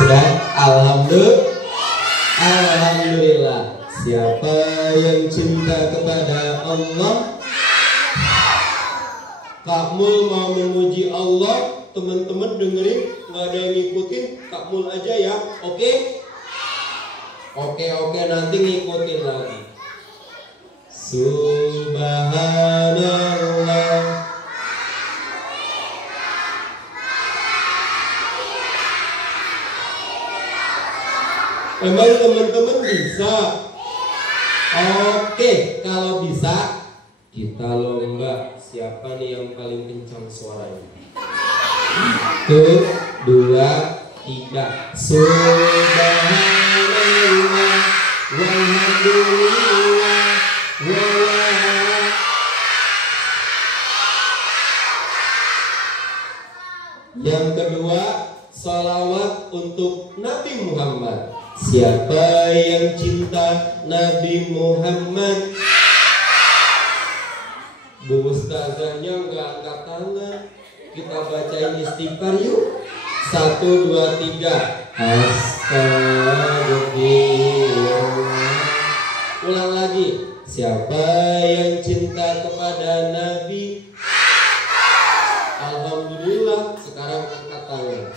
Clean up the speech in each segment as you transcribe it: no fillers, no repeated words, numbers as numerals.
Sudah? Alhamdulillah. Siapa yang cinta kepada Allah? Kak Mul mau memuji Allah. Teman-teman dengerin, nggak ada yang ngikutin, Kak Mul aja ya. Oke? Oke, nanti ngikutin lagi. Subhanallah. Emang teman-teman bisa? Oke, kalau bisa kita lomba. Siapa nih yang paling kencang suaranya? 1, 2, 3. Subhanallah walhamdulillah wallah. Yang kedua, salawat untuk Nabi Muhammad. Siapa yang cinta Nabi Muhammad? Bu Ustazahnya nggak angkat tangan. Kita bacain istighfar yuk. 1, 2, 3. Astagfirullah. Ulang lagi. Siapa yang cinta kepada Nabi? Alhamdulillah. Sekarang angkat tangan.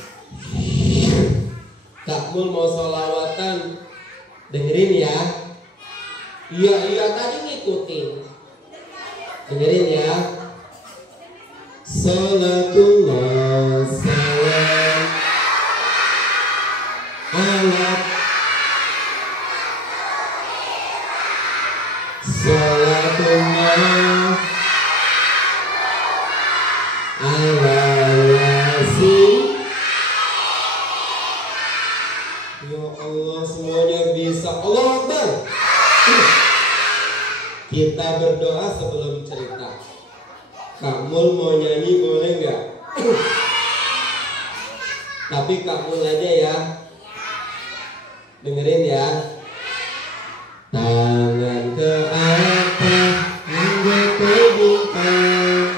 Kak Mul mau sholawatan. Dengerin ya. Iya tadi ngikutin. Dengerin ya. Salatullah salam ala salatullah ala yasin. Ya Allah, semuanya bisa. Allah Akbar. Kita berdoa sebelum cerita. Kak Mul mau nyanyi boleh nggak? Tapi Kak Mul aja ya. Dengerin ya. Tangan ke atas, hingga ke bintang.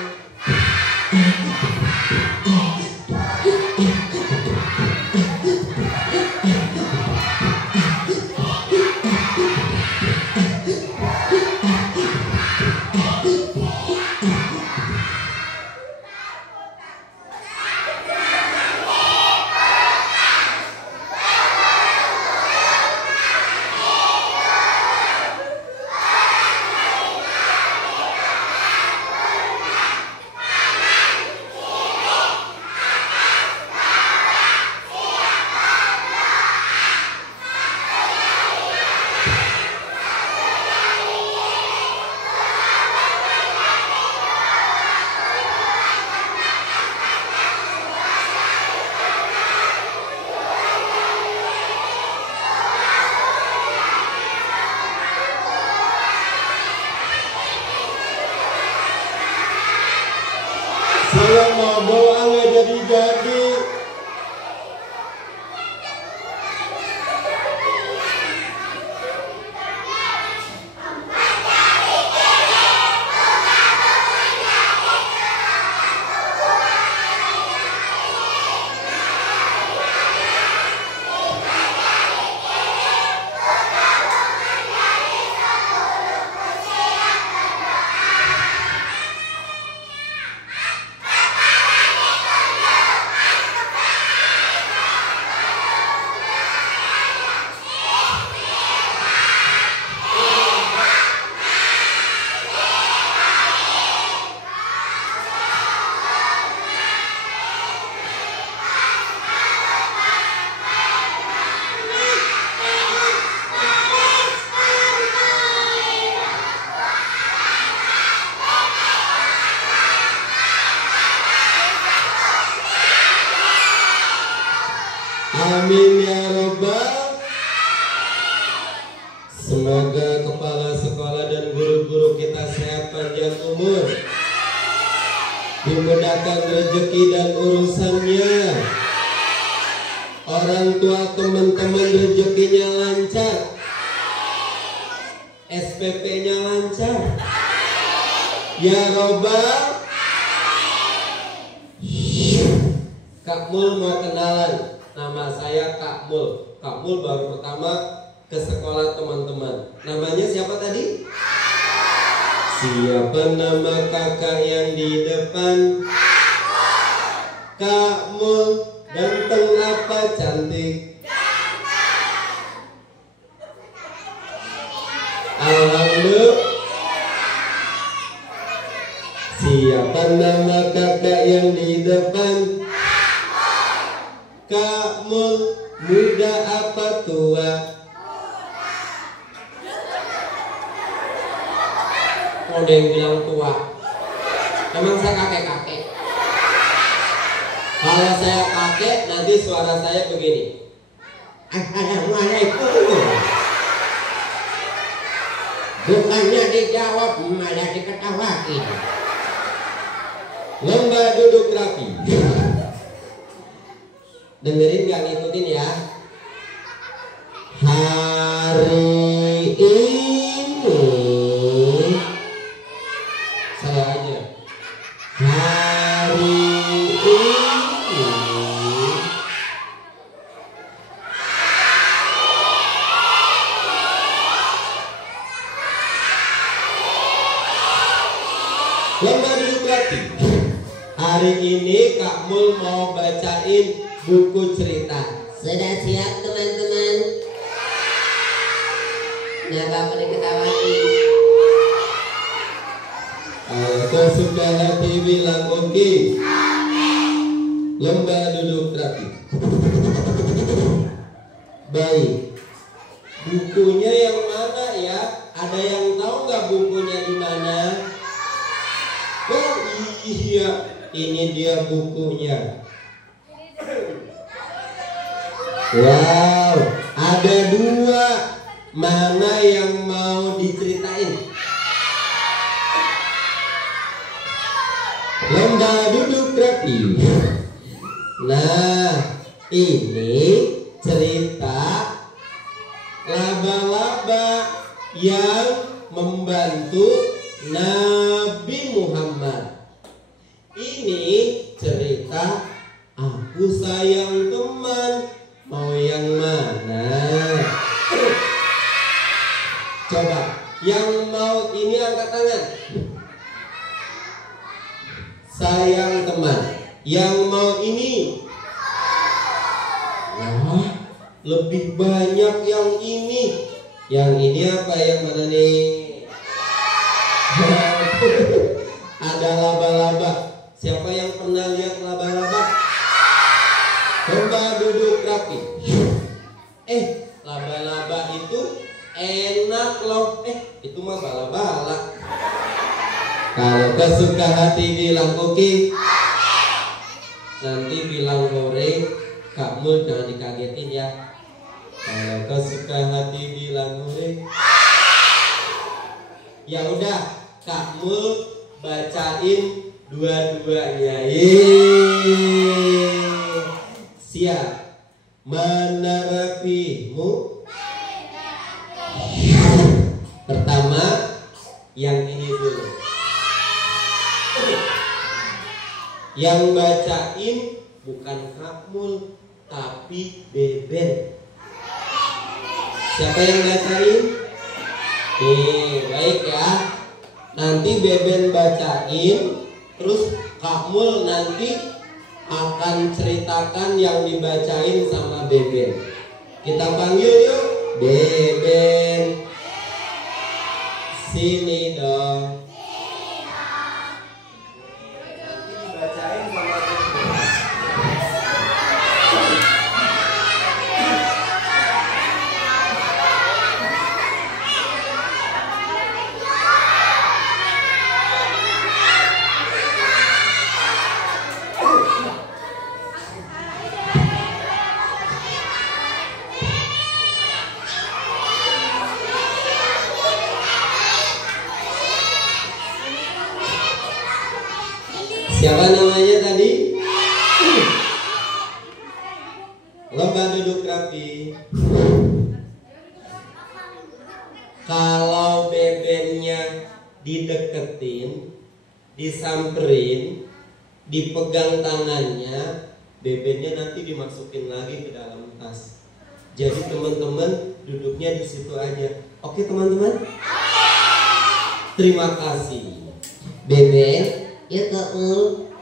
Saya mau doa nggak jadi. Amin ya Rabbal. Semoga kepala sekolah dan guru-guru kita sehat panjang umur, dimudahkan rezeki dan urusannya. Orang tua teman-teman rezekinya lancar, SPP-nya lancar. Ya Rabbal. Kak Mul mau kenalan. Nama saya Kak Mul. Kak Mul baru pertama ke sekolah teman-teman. Namanya siapa tadi? Siapa nama kakak yang di depan? Kak Mul. Ganteng apa cantik? Alhamdulillah. Siapa nama kakak yang di depan? Kak Mul. Muda apa tua? Oh, ada yang bilang tua. Emang saya kakek-kakek? Kalau saya kakek, nanti suara saya begini. Assalamualaikum. Bukannya dijawab, malah diketawain. Lomba duduk rapi. Dengerin gak, ngikutin ya. Hari ini saya aja. Hari ini lomba duduk rapi. Hari ini Kak Mul mau bacain buku cerita. Sudah siap teman-teman? Kenapa pada ketawain? Kau suka hati bilang oke. Lomba duduk rapi. Baik. Bukunya yang mana ya? Ada yang tahu nggak bukunya di mana? Oh iya, ini dia bukunya. Wow, ada 2. Mana yang mau diceritain? Lomba duduk rapi. Nah, ini cerita laba-laba yang membantu Nabi Muhammad. Ini cerita aku sayang teman. Mau yang mana? Coba, yang mau ini angkat tangan. Sayang teman. Yang mau ini? Wah, lebih banyak yang ini. Yang ini apa, yang mana nih? Ada laba-laba. Siapa yang pernah lihat laba-laba? Lomba duduk rapi. Laba-laba itu enak loh. Itu mah bala-bala. Kalau kesuka hati bilang oke. Nanti bilang goreng. Kak Mul jangan dikagetin ya. Kalau kesuka hati bilang goreng. Ya udah, Kak Mul bacain dua-duanya. Siap. Mana rapimu? Pertama, yang ini dulu. Yang bacain bukan Kak Mul, tapi Beben. Siapa yang bacain? Baik ya. Nanti Beben bacain, terus Kak Mul nanti akan ceritakan yang dibacain sama Beben. Kita panggil yuk. Beben, sini dong. Dibacain sama Beben. Siapa namanya tadi? Lomba duduk rapi. Kalau bebennya dideketin, disamperin, dipegang tangannya, bebennya nanti dimasukin lagi ke dalam tas. Jadi teman-teman duduknya di situ aja. Oke teman-teman? Terima kasih. Beben, ya Kak Ul.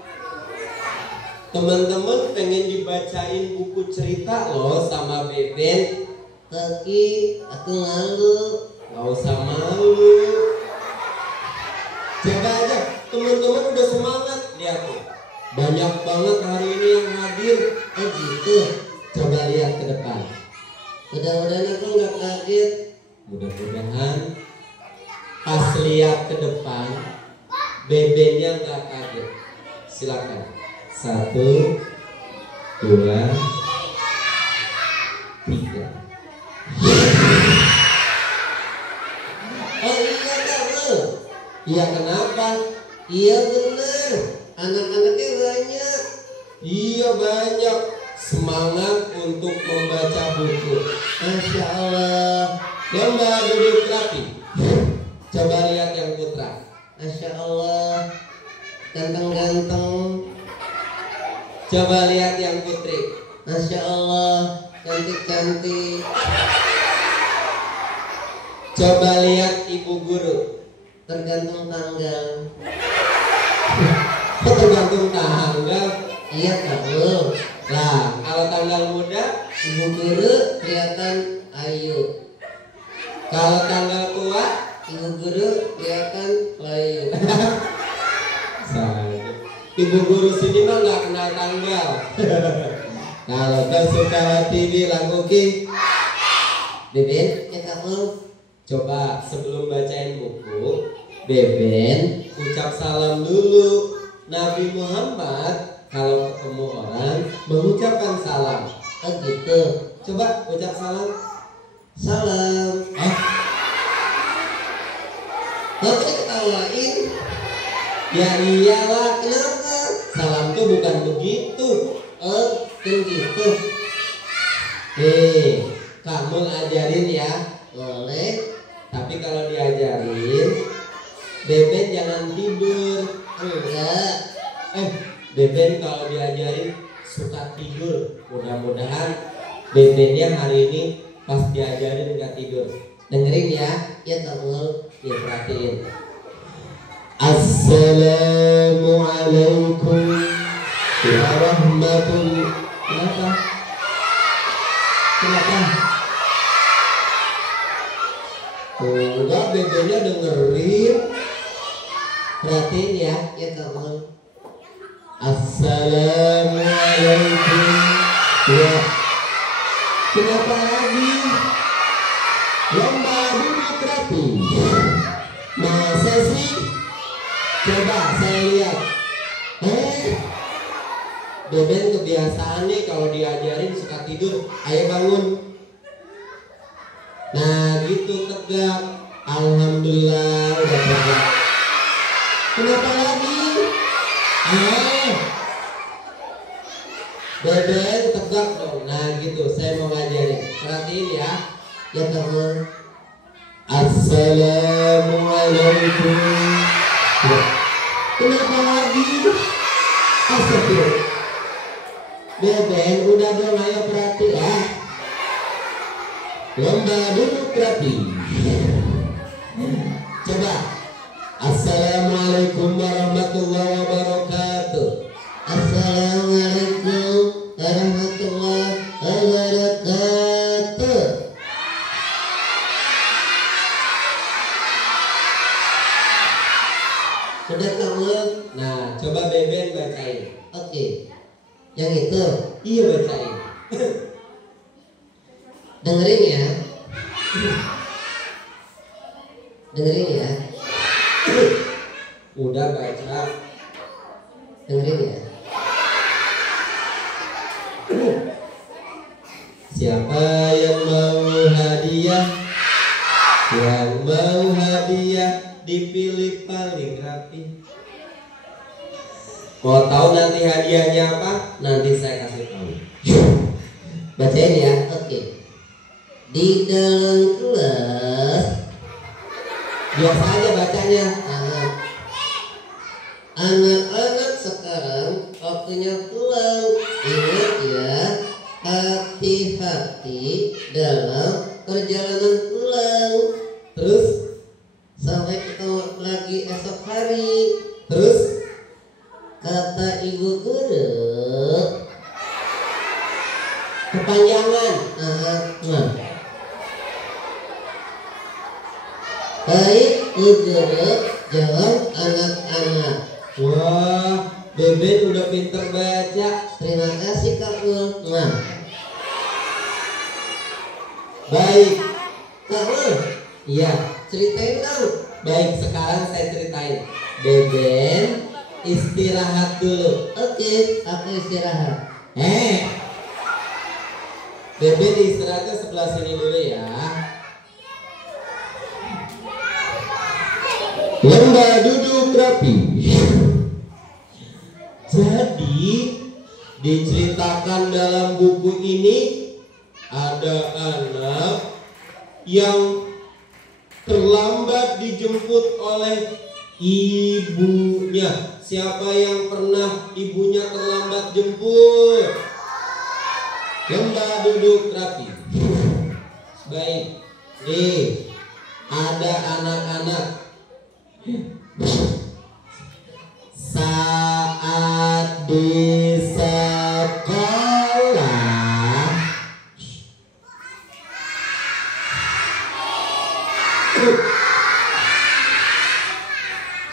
Teman-teman pengen dibacain buku cerita loh sama Beben. Kaki, aku malu. Gak usah malu. Coba aja, teman-teman udah semangat. Lihat tuh, banyak banget hari ini yang hadir. Oh gitu. Coba lihat ke depan. Mudah-mudahan aku nggak kaget. Mudah-mudahan pas lihat ke depan, bebennya nggak kaget. Silakan. 1, 2, 3. Oh iya kamu. Iya kenapa? Iya bener. Anak-anaknya banyak. Iya banyak. Semangat untuk membaca buku. Masya Allah. Lomba duduk rapi. Coba lihat yang putra. Masya Allah. Ganteng-ganteng. Coba lihat yang putri. Masya Allah. Cantik-cantik. Coba lihat ibu guru. Tergantung tanggal. Tergantung tanggal. Iya kamu. Nah, kalau tanggal muda, ibu guru kelihatan ayu. Kalau tanggal tua, ibu guru kelihatan layu. Ibu guru sini mah nggak kenal tanggal. Kalau kau suka hati bilang oke. Beben, ya kamu. Coba sebelum bacain buku, Beben ucap salam dulu. Nabi Muhammad kalau ketemu orang mengucapkan salam. Oh gitu. Coba ucap salam. Salam. Kok ketawain? Ya iyalah, kenapa? Salam tuh bukan begitu. Oh, kan gitu. Kamu ajarin ya. Boleh. Tapi kalau diajarin, Beben jangan tidur. Enggak. Beben kalau diajarin suka tidur. Mudah-mudahan Bebennya hari ini pas diajarin nggak tidur. Dengerin ya, ya kamu, ya perhatiin. Assalamualaikum warahmatullahi. Kenapa? Kenapa? Enggak, Bebennya dengerin. Perhatiin ya, ya kamu. Assalamualaikum. Ya. Kenapa lagi? Lomba duduk rapi. Masa sih? Coba saya lihat. Beben kebiasaan nih kalau diajarin suka tidur. Ayo bangun. Nah gitu tegak. Alhamdulillah udah tegak. Kenapa lagi? Beben tegak dong. Nah gitu, saya mau ngajarin. Perhatiin ya. Ya kamu. Assalamualaikum. Kenapa lagi? Astagfirullah. Beben udah dong, ayo perhati ya. Lomba duduk rapi. Coba. Assalamualaikum warahmatullahi wabarakatuh. Assalamualaikum warahmatullahi wabarakatuh. Udah kamu? Nah, coba Beben bacain. Oke. Yang itu? Iya bacain. Dengerin ya. Dengerin ya. Udah baca. Dengerin ya. Siapa yang mau hadiah? Yang mau hadiah dipilih paling rapi. Mau tahu nanti hadiahnya apa? Nanti saya kasih tahu. Bacain ya. Oke. Di dalam kelas. Biasa aja bacanya. Anak-anak sekarang waktunya pulang. Ingat hati-hati dalam perjalanan pulang. Terus sampai ketemu lagi esok hari. Terus kata ibu guru kepanjangan. Baik ibu guru, jawab anak-anak. Wah, Beben udah pinter baca. Terima kasih Kak Mul. Baik Kak Mul. Iya, ceritain dong. Baik, sekarang saya ceritain. Beben istirahat dulu. Oke, aku istirahat. Beben istirahatnya sebelah sini dulu ya. Lomba duduk rapi. Jadi diceritakan dalam buku ini ada anak yang terlambat dijemput oleh ibunya. Siapa yang pernah ibunya terlambat jemput? Lomba duduk rapi. Baik, nih ada anak-anak. Saat di sekolah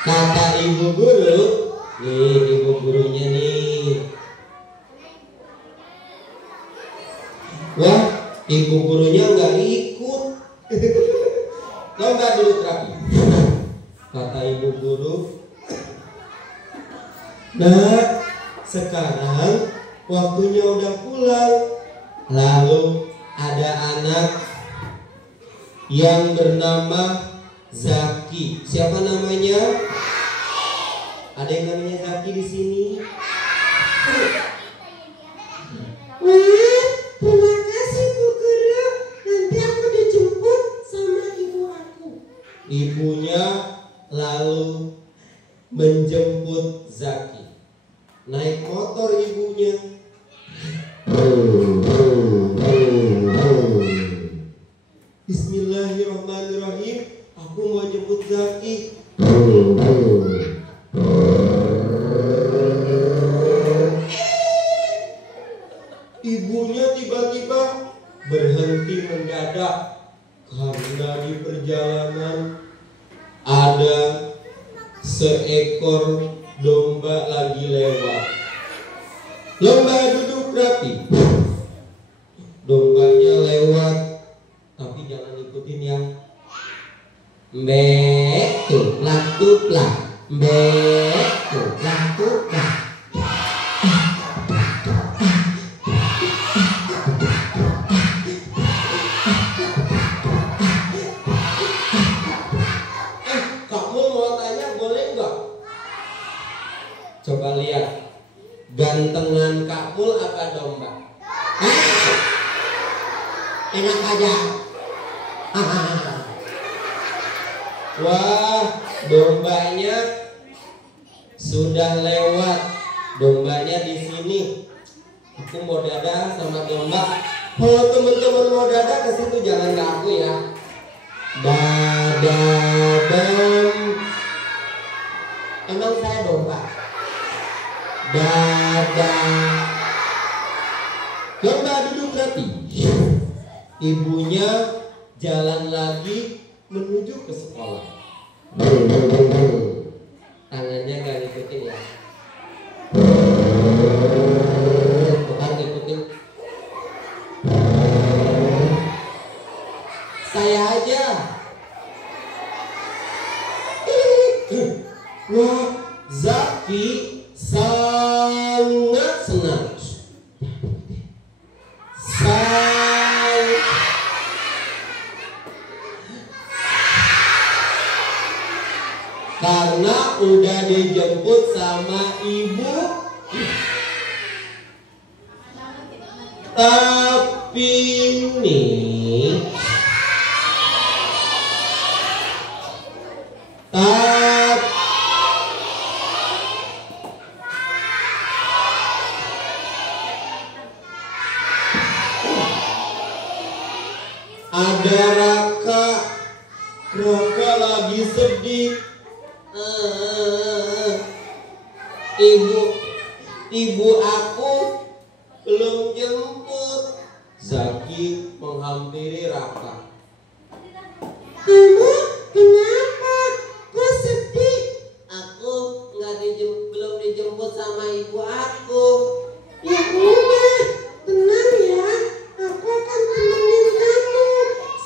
kata ibu guru, nih ibu gurunya nih. Wah, ibu gurunya nggak ikut. Lomba duduk rapi. Kata ibu guru, nah, sekarang waktunya udah pulang. Lalu ada anak yang bernama Zaki. Siapa namanya? Ada yang namanya Zaki di sini? Wah, terima kasih Bu Guru. Nanti aku dijemput sama ibu aku. Ibunya lalu menjemput Zaki. Naik motor ibunya. Bismillahirrahmanirrahim. Aku mau jemput Zaki. Ibunya tiba-tiba berhenti mendadak karena di perjalanan ada seekor domba lagi lewat. Lomba duduk rapi. Dombanya lewat, tapi jangan ikutin yang mbek tuplak tuplak, mbek tuplak tuplak. Kamu mau tanya boleh nggak? Coba lihat, gantengan Kak Mul apa domba? Enak aja. Wah, dombanya sudah lewat. Dombanya di sini. Aku mau dadah sama domba. Kalau teman-teman mau dadah ke situ, jangan ke aku ya. Dadah dom. Emang saya domba. Dadah. Domba duduk rapi. Ibunya jalan lagi menuju ke sekolah. Tangannya gak ngikutin ya. Bukan ngikutin. Saya aja. Wah, Zaki sangat senang. Karena udah dijemput sama ibu. Tapi nih ada Raka. Raka lagi sedih. Ibu aku belum jemput. Zaki menghampiri Raka. Kamu kenapa? Kok sedih? Aku belum dijemput sama ibu aku. Ya udah, tenang ya. Aku akan temenin kamu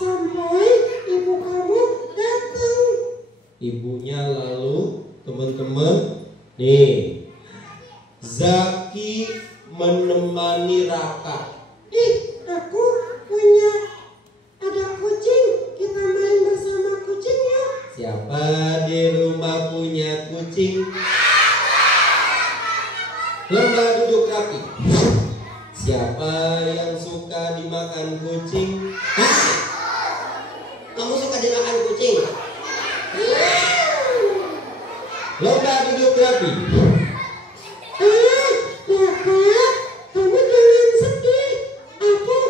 sampai ibu kamu datang. Ibunya lalu teman-teman nih, Zaki menemani Raka. Aku punya ada kucing. Kita main bersama kucing yuk. Siapa di rumah punya kucing? Lomba duduk rapi. Siapa yang suka dimakan kucing? Hah? Kamu suka dimakan kucing? Lomba duduk rapi. Kakak, kamu jangan sedih. Aku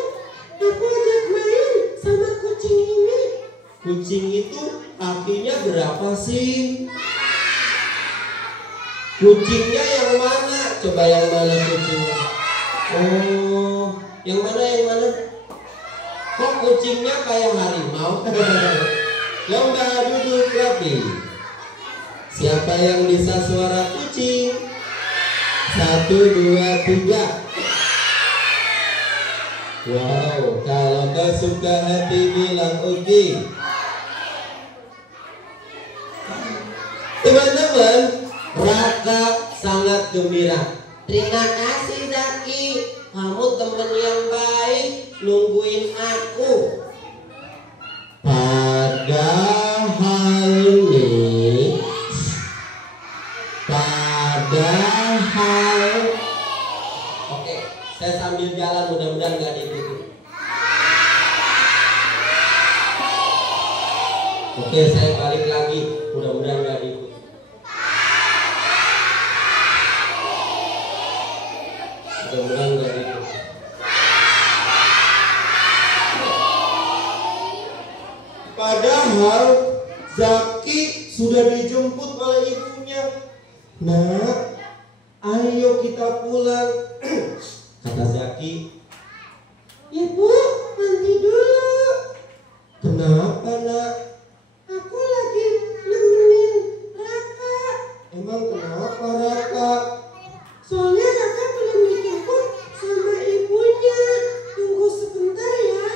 ajak main sama kucing ini. Kucing itu kakinya berapa sih? Kucingnya yang mana? Coba yang mana kucingnya? Oh, yang mana? Kok kucingnya kayak harimau? Lomba duduk rapi. Siapa yang bisa suara kucing? 1, 2, 3. Wow, kalau kau suka hati bilang oke. Teman-teman, Raka sangat gembira. Terima kasih Zaki, kamu teman yang baik, nungguin aku. Padahal oke, saya sambil jalan, mudah-mudahan gak diikuti. Oke, saya balik lagi, mudah-mudahan gak diikuti. Mudah-mudahan gak diikuti. Padahal Zaki sudah dijemput oleh ibunya. Nak, ayo kita pulang. Kata Zaki. Ibu, nanti dulu. Kenapa nak? Aku lagi nemenin Raka. Emang kenapa Raka? Soalnya Raka belum dijemput sama ibunya. Tunggu sebentar ya.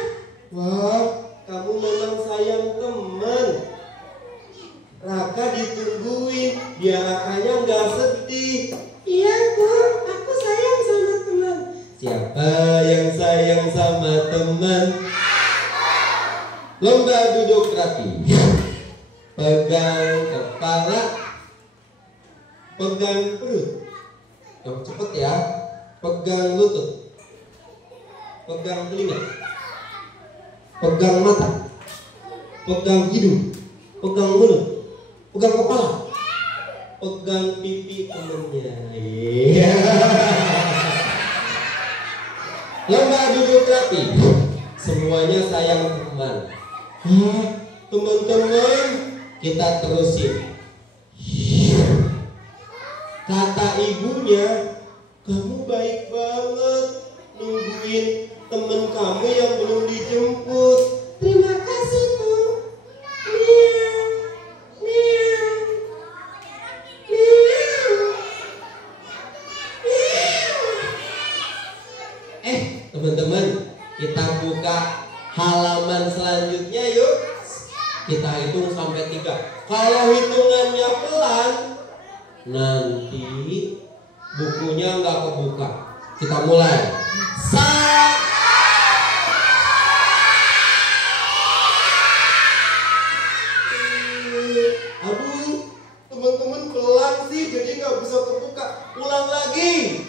Wah, kamu memang sayang teman. Raka ditungguin, biar Rakanya nggak sedih. Iya Bu, aku sayang sama teman. Siapa yang sayang sama teman? Lomba duduk rapi. Pegang kepala, pegang perut. Yang cepet ya. Pegang lutut, pegang telinga, pegang mata, pegang hidung, pegang mulut, pegang kepala, pegang pipi temennya. Iya. Lomba duduk rapi. Semuanya sayang teman. Teman-teman, kita terusin. Kata ibunya, kamu baik banget nungguin temen kamu yang belum dijemput. Terima kasih Bu. Miau, miau, miau, miau. Teman-teman, kita buka halaman selanjutnya yuk. Kita hitung sampai 3. Kalau hitungannya pelan, nanti bukunya nggak kebuka. Kita mulai. Aduh, teman-teman pelan sih, jadi nggak bisa kebuka. Ulang lagi.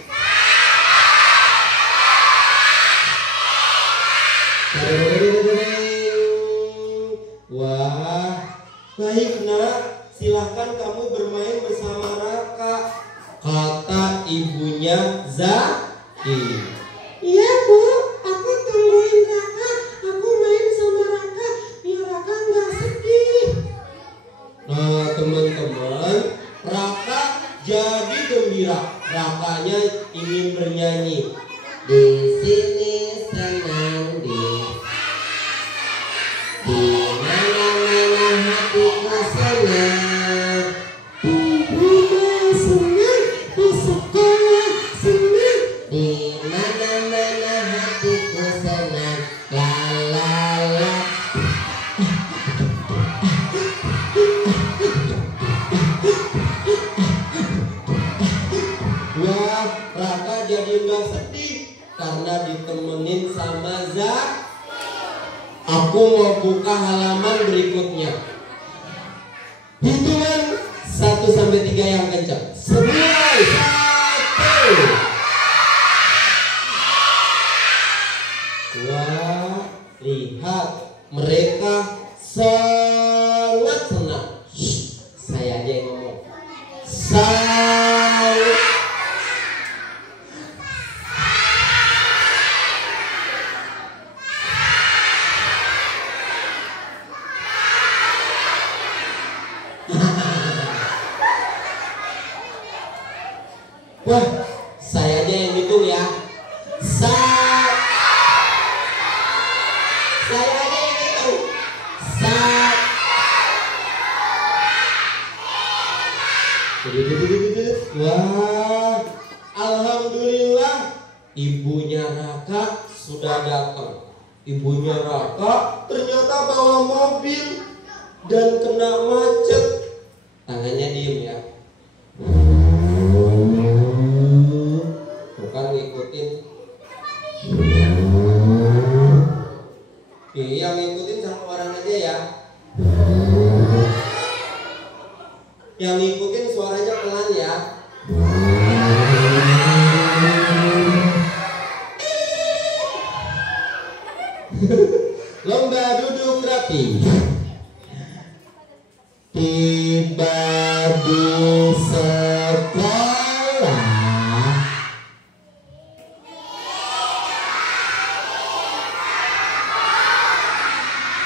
Wah, baik nak, silahkan kamu bermain bersama Raka, kata ibunya Zaki. Iya Bu, aku tungguin Raka. Aku main sama ingin bernyanyi. Di sini senang, di mana-mana hatiku senang. Di rumah senang, di sekolah senang, Di mana-mana hatiku senang. La la la. Wah, Raka jadi nggak sedih karena ditemenin sama Zak. Aku mau buka halaman berikutnya. Hitungan 1 sampai 3 yang kencang. Semua 1. Wah, lihat mereka sangat senang. Shh, saya aja yang ngomong. Wah, saya aja yang hitung ya. Saya aja yang hitung. Wah, alhamdulillah ibunya Raka sudah datang. Ibunya Raka ternyata bawa mobil dan kena macet. Tangannya diem ya. Bukan ngikutin. Yang ngikutin sama orang aja ya. Yang ngikutin suaranya pelan ya. Lomba duduk rapi. Tiba di sekolah.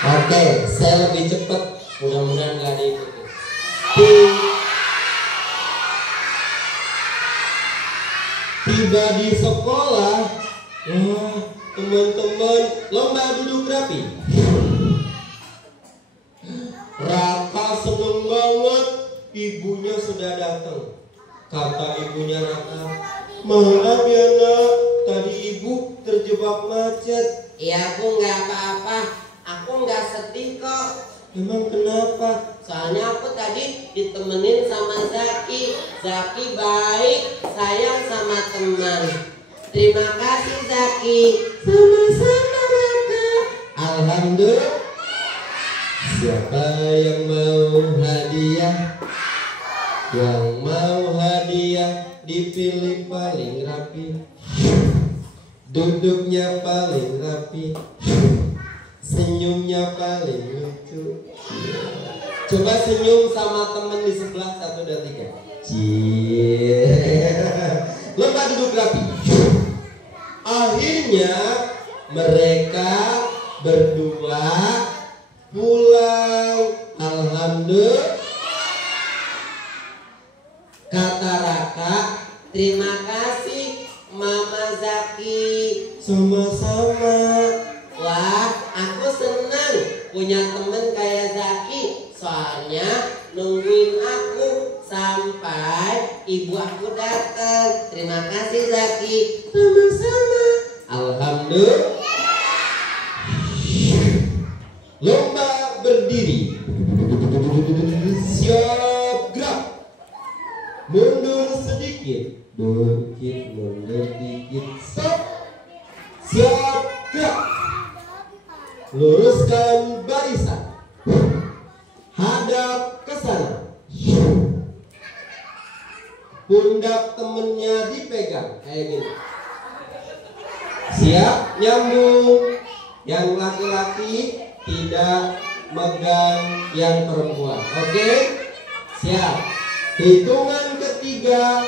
Oke, saya lebih cepat. Mudah-mudahan gak diikuti. Tiba di sekolah. Wah, teman-teman, lomba duduk rapi. Raka seneng banget, ibunya sudah datang. Kata ibunya Raka, maaf ya nak, tadi ibu terjebak macet. Iya Bu, nggak apa-apa. Aku nggak sedih kok. Emang kenapa? Soalnya aku tadi ditemenin sama Zaki. Zaki baik, sayang sama teman. Terima kasih Zaki. sama-sama Raka. Alhamdulillah. Siapa yang mau hadiah? Yang mau hadiah dipilih paling rapi. Duduknya paling rapi. Senyumnya paling lucu. Coba senyum sama temen di sebelah. 1, 2, 3. Cie. Lomba duduk rapi. Akhirnya mereka berdua pulang. Alhamdulillah. Kata Raka, terima kasih Mama Zaki. Sama-sama. Wah, aku senang punya temen kayak Zaki. Soalnya nungguin aku sampai ibu aku datang. Terima kasih Zaki. Sama-sama. Alhamdulillah. Lomba berdiri. Siap gerak. Mundur sedikit. Dikit, mundur dikit. Stop. Siap gerak. Luruskan barisan. Hadap ke sana. Pundak temennya dipegang kayak gini. Siap, nyambung. Yang laki-laki tidak megang yang perempuan. Oke? Siap. Hitungan ketiga,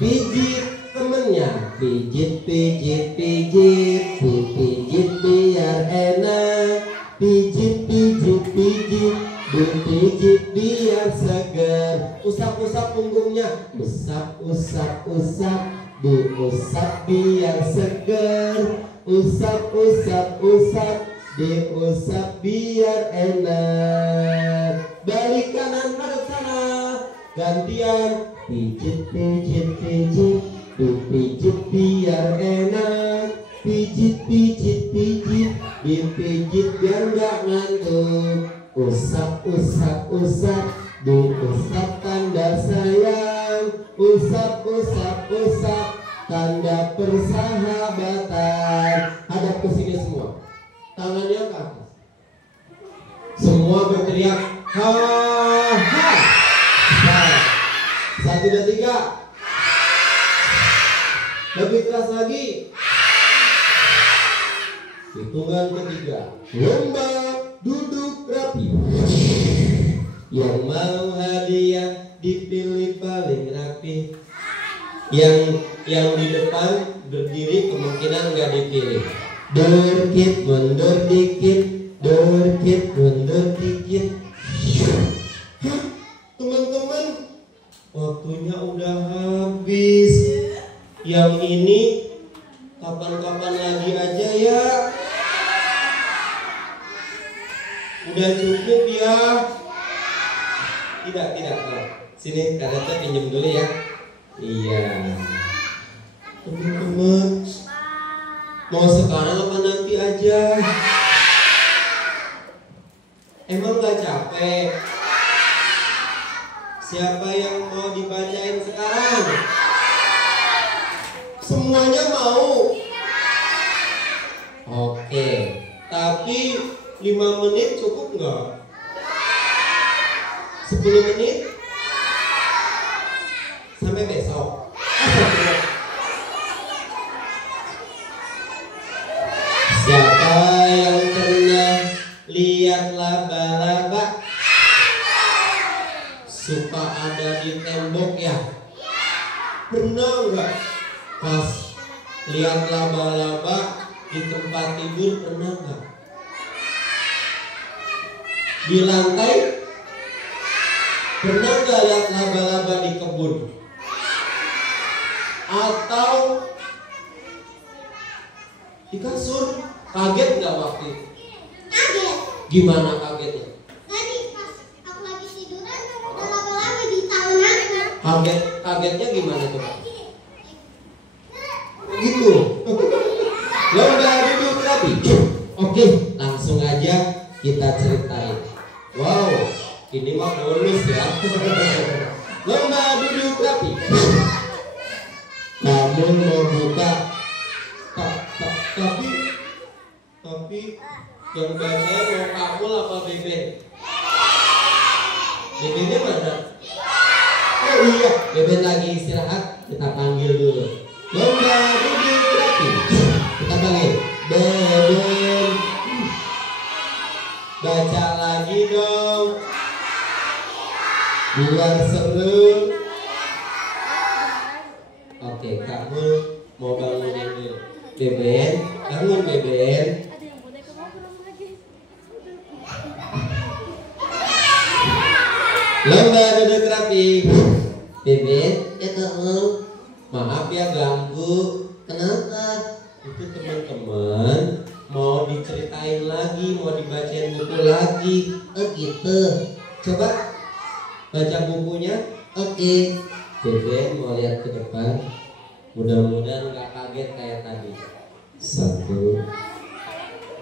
pijit temennya. Pijit, pijit, pijit. Pijit biar enak. Pijit, pijit, pijit. Dipijit biar segar. Usap-usap punggungnya. Usap, usap, usap. diusap biar seger. Usap, usap, usap, diusap biar enak. Balik kanan madep sana, gantian pijit, pijit, pijit, dipijit biar enak. Pijit, pijit, pijit, dipijit biar gak ngantuk. Usap, usap, usap, diusap tanda sayang. Usap, usap, usap, tanda persahabatan. Hadap ke sini semua, tangannya ke atas. Semua berteriak ha ha. Nah, 1, 2, 3. Lebih keras lagi. Hitungan ketiga. Lomba duduk rapi. Yang mau hadiah dipilih paling rapi. Yang di depan berdiri kemungkinan nggak dipilih. Dorkit mundur dikit, dorkit mundur dikit. Hah, teman-teman, waktunya udah habis. Yang ini kapan-kapan lagi aja ya. Udah cukup ya. Tidak. Sini Kareta pinjam dulu ya. Iya. Teman-teman, mau sekarang apa nanti aja? Emang gak capek? Siapa yang mau dibacain sekarang? Semuanya mau? Oke, tapi 5 menit cukup nggak? 10 menit? Sampai besok? Siapa yang pernah lihat laba-laba? Suka ada di tembok ya? Pernah nggak? Pas lihat laba-laba di tempat tidur, pernah nggak? Di lantai? Pernah nggak lihat laba-laba di kebun? Atau di kasur? Kaget nggak waktu itu? Kaget. Gimana kagetnya? Tadi pas aku lagi tiduran ada laba-laba di tangan aku. Kagetnya gimana tuh? Gitu. Lomba duduk rapi. Oke, langsung aja kita ceritain. Wow, ini mah bonus ya. Lomba duduk rapi. Kamu mau buka? Tapi yang bacanya mau kamu apa Beben? Bebennya mana? Oh iya, Beben lagi istirahat. Kita panggil dulu. Lomba duduk rapi. Kita panggil Beben. Baca lagi dong, biar seru. Oke, kamu mau bangunin dulu. Beben, bangun Beben. Lomba duduk rapi. Beben, ya kamu. Maaf ya ganggu. Kenapa? Itu teman-teman mau diceritain lagi, mau dibacain buku lagi. Oh gitu. Coba baca bukunya. Oke. Beben mau lihat ke depan. Mudah-mudahan gak kaget kayak tadi. 1, 2,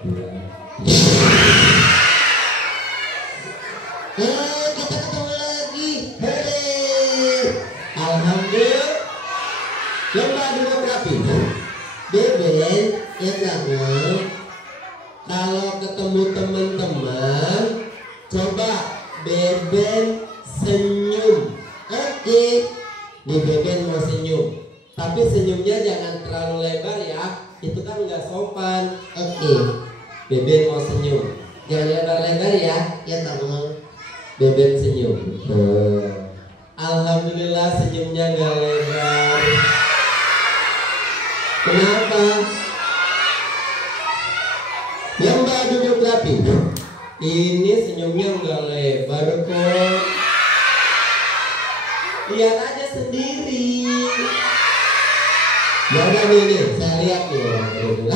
3. Kita ketemu lagi. Hei, alhamdulillah. Lomba duduk rapi. Beben, ya kamu. Kalau ketemu teman-teman, coba Beben senyum. Oke. Nih Beben mau senyum. Tapi senyumnya jangan terlalu lebar ya. Itu kan nggak sopan. Oke. Beben mau senyum. Jangan lebar-lebar ya. Ya kamu. Beben senyum. Alhamdulillah senyumnya nggak lebar. Kenapa? Lomba duduk rapi. Ini senyumnya nggak lebar kok. Lihat aja sendiri. Ya udah nih, saya lihat nih orang itu.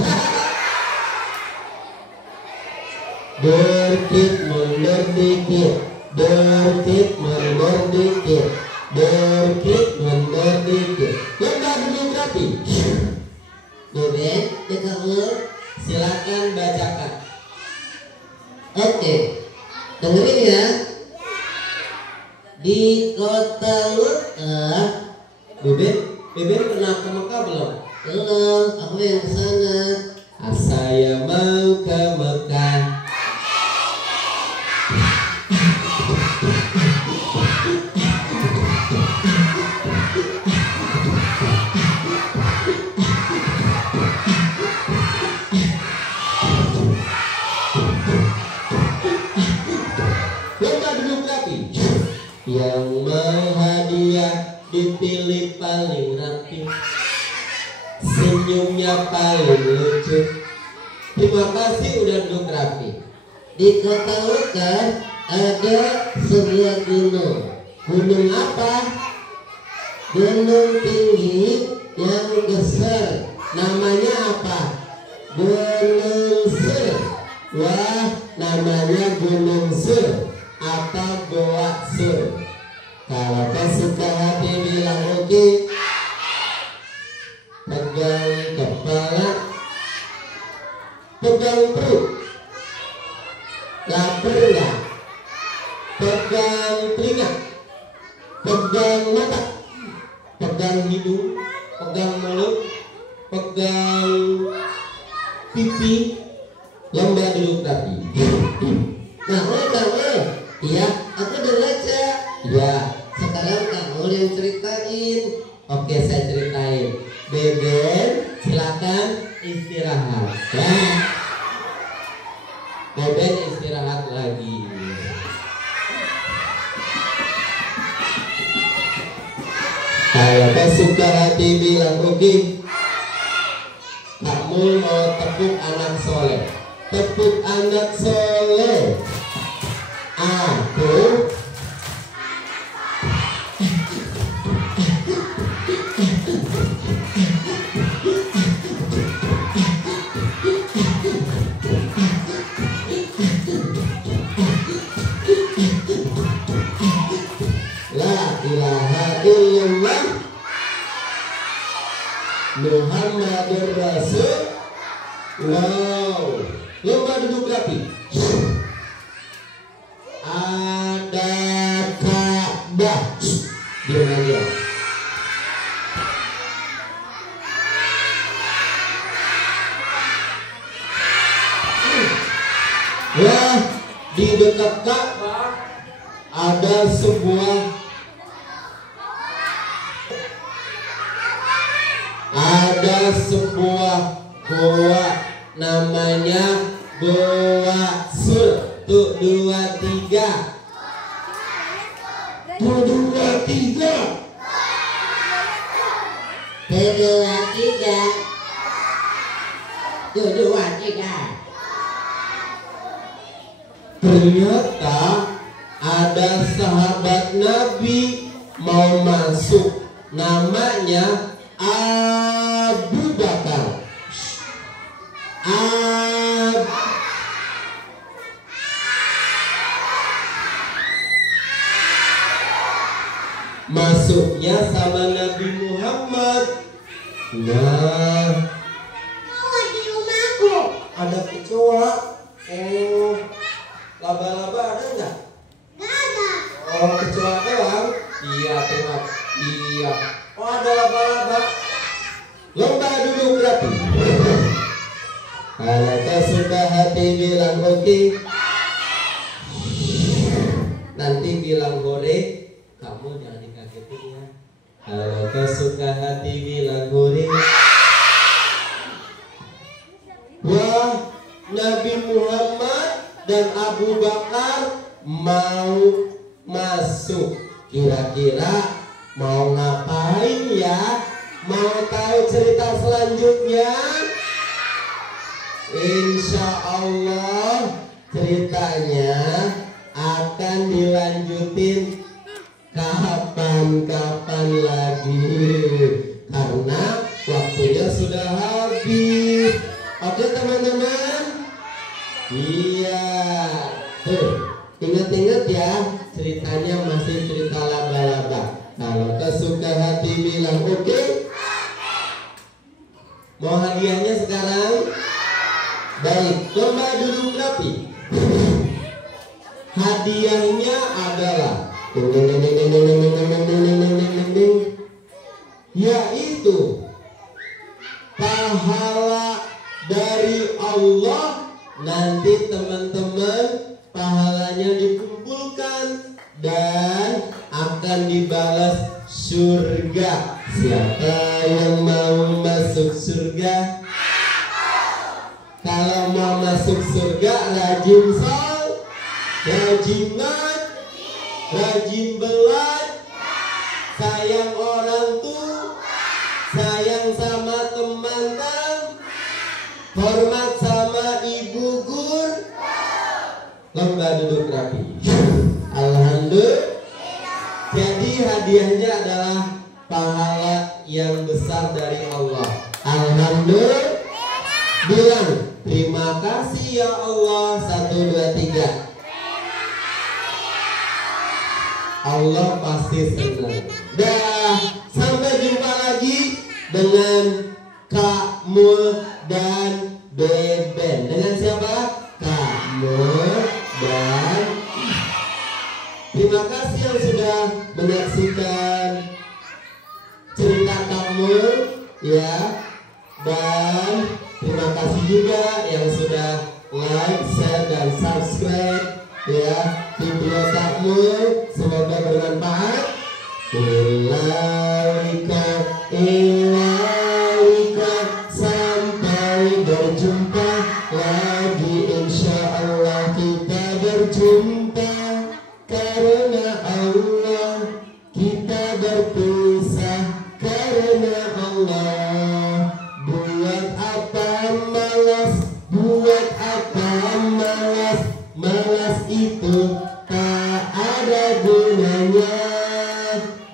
Berkit mundur dikit, berkit mundur dikit, berkit mundur dikit. Lomba demografi. Beben, silakan bacakan. Oke, dengerin ya. Di kota Mekah, Beben pernah ke Mekah belum? Belum, aku yang kesana. Saya mau ke Mekah. Lomba demografi. Yang mau hadiah dipilih paling rapi, senyumnya paling lucu. Terima kasih udah demografi. Di kota Mekah ada sebuah gunung. Gunung apa? Gunung tinggi yang besar. Namanya apa? Gunung Sur. Wah, namanya Gunung Sur atau Goa Sur. Kalau kesuka hati bilang oke. Pegang kepala, pegang perut. Lapar enggak? Pegang telinga, pegang mata, pegang hidung, pegang mulut, pegang pipi. Lomba demografi. Kamu, iya, aku udah baca. Ya, sekarang kamu yang ceritain. Oke, saya ceritain. Beben, silakan istirahat. Ya. Beben istirahat lagi. Kalau kesuka hati bilang oke. Kamu mau tepuk anak soleh. Tepuk anak soleh. Aku La ilaha illallah Muhammadur Rasulullah. Lomba demografi. Ada Ka'bah. Diam aja. Wah, di dekat Ka'bah ada sebuah goa, namanya Goa Sur. Tuh 2, 3. Tuh 2, 3. 2, 3. Tuh 2, 3. Ternyata ada sahabat Nabi mau masuk, namanya Abu Bakar. Masuknya sama Nabi Muhammad. Nah, di rumahku ada kecoa. Oh, laba-laba ada nggak? nggak ada. Oh, kecoa doang. Iya, tengok. Iya. Oh, ada laba-laba. Lomba demografi. Kalau kesuka hati bilang oke. Nanti bilang hore. Kamu jangan dikagetin ya. Kalau kesuka hati bilang hore. Wah, Nabi Muhammad dan Abu Bakar mau masuk. Kira-kira mau ngapain ya? Mau tahu cerita selanjutnya? Insya Allah ceritanya akan dilanjutin kapan-kapan lagi, karena waktunya sudah habis. Oke teman-teman. Iya. Ingat-ingat ya, ceritanya masih cerita laba-laba. Kalau kesuka hati bilang oke. Mau hadiahnya sekarang? Baik, lomba duduk rapi. Hadiahnya adalah yaitu pahala dari Allah. Nanti teman-teman pahalanya dikumpulkan dan akan dibalas surga. Siapa yang mau masuk surga? Kalau mau masuk surga, rajin sholat, rajin ngaji, rajin belat, sayang orang tua, sayang sama teman-teman, hormat sama ibu guru. Lomba duduk rapi. Alhamdulillah. Jadi hadiahnya adalah pahala yang besar dari Allah. Alhamdulillah. Bilang terima kasih ya Allah. 1, 2, 3. Allah pasti senang. Dah, sampai jumpa lagi dengan Kak Mul dan Beben. Dengan siapa? Kak Mul dan terima kasih yang sudah menyaksikan cerita Kak Mul ya. Dan terima kasih juga yang sudah like, share dan subscribe ya video Kak Mul. Semoga bermanfaat. Ilaika sampai berjumpa lagi, insya Allah kita berjumpa karena Allah, kita berpisah karena Allah. Buat apa malas, buat apa malas, malas itu tak ada gunanya.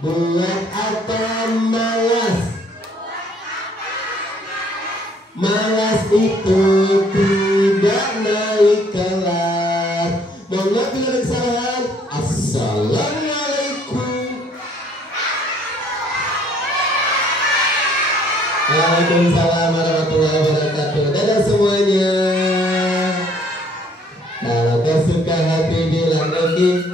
Buat apa malas, malas itu tidak naik kelas. Mohon maaf bila ada kesalahan. Assalamualaikum. Waalaikumsalam warahmatullahi wabarakatuh. Dadah semuanya. Kalau kau suka hati bilang oke.